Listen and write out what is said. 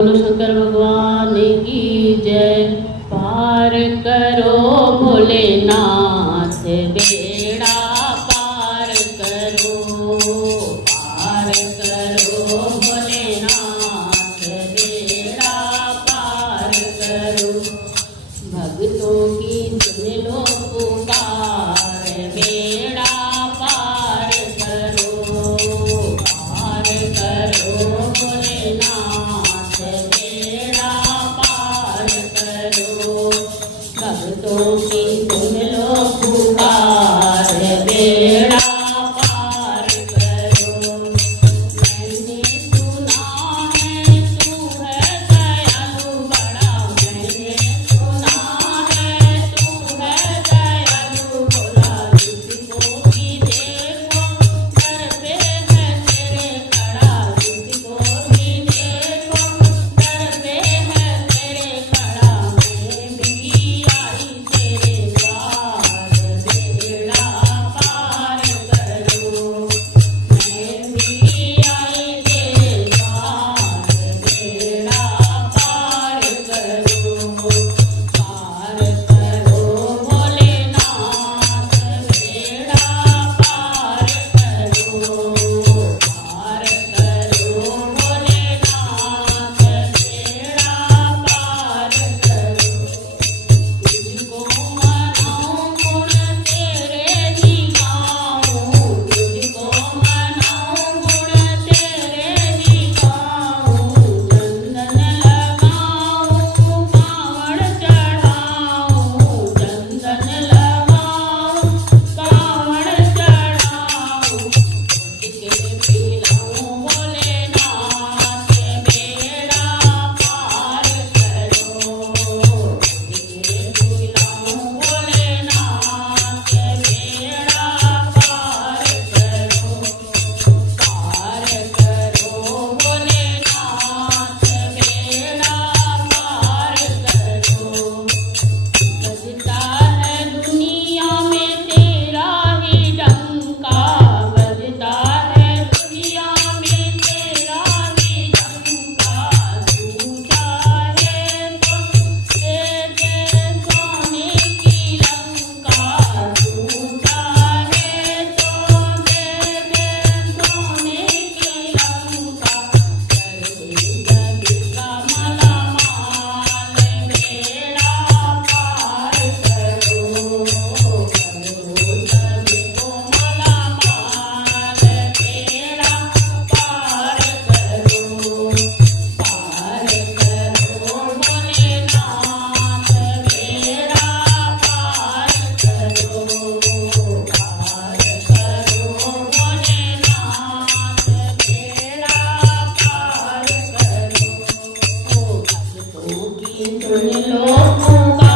बोलो शंकर भगवान की जय। पार करो भोलेनाथ बेड़ा पार करो, पार करो भोलेनाथ बेड़ा पार करो। भक्तों की सुन लो पुकार बेड़ा पार करो, पार करो भोलेनाथ बेड़ा पार करो। भक्तों की सुन लो पुकार बेड़ा पार करो। मैंने सुना है तू है दयालु बड़ा, मैंने सुना है तू है दयालु भोला। जिसको भी देखो दर पे है तेरे खड़ा, जिसको भी देखो दर पे है तेरे खड़ा। मैं भी आई तेरे द्वार बेड़ा पार करो, मैं भी आई तेरे द्वार बेड़ा पार करो। पार करो भोलेनाथ बेड़ा पार करो, पार करो भोलेनाथ बेड़ा पार करो। तुझको मनाऊं गुण तेरे ही गाऊं, तुझको मनाऊं गुण तेरे ही गाऊं। चंदन लगाऊं कावड़ चढ़ाऊं, चंदन लगाऊं कावड़ चढ़ाऊं। के पिलाऊं भोलेनाथ बेड़ा पार करो, के पिलाऊं भोलेनाथ बेड़ा पार करो। पार करो भोलेनाथ बेड़ा पार करो। बजता है दुनिया में तेरा ही डंका, बजता है दुनिया में तेरा ही डंका। तू चाहे तो दे दे सोने की लंका, तू चाहे तो दे दे सोने की लंका। कर दे जग का मालामाल बेड़ा पार करो, करो जग को मालामाल बेड़ा पार करो। पार करो भोलेनाथ बेड़ा पार करो, पार करो भोलेनाथ बेड़ा पार करो। भक्तों की सुन लो पुकार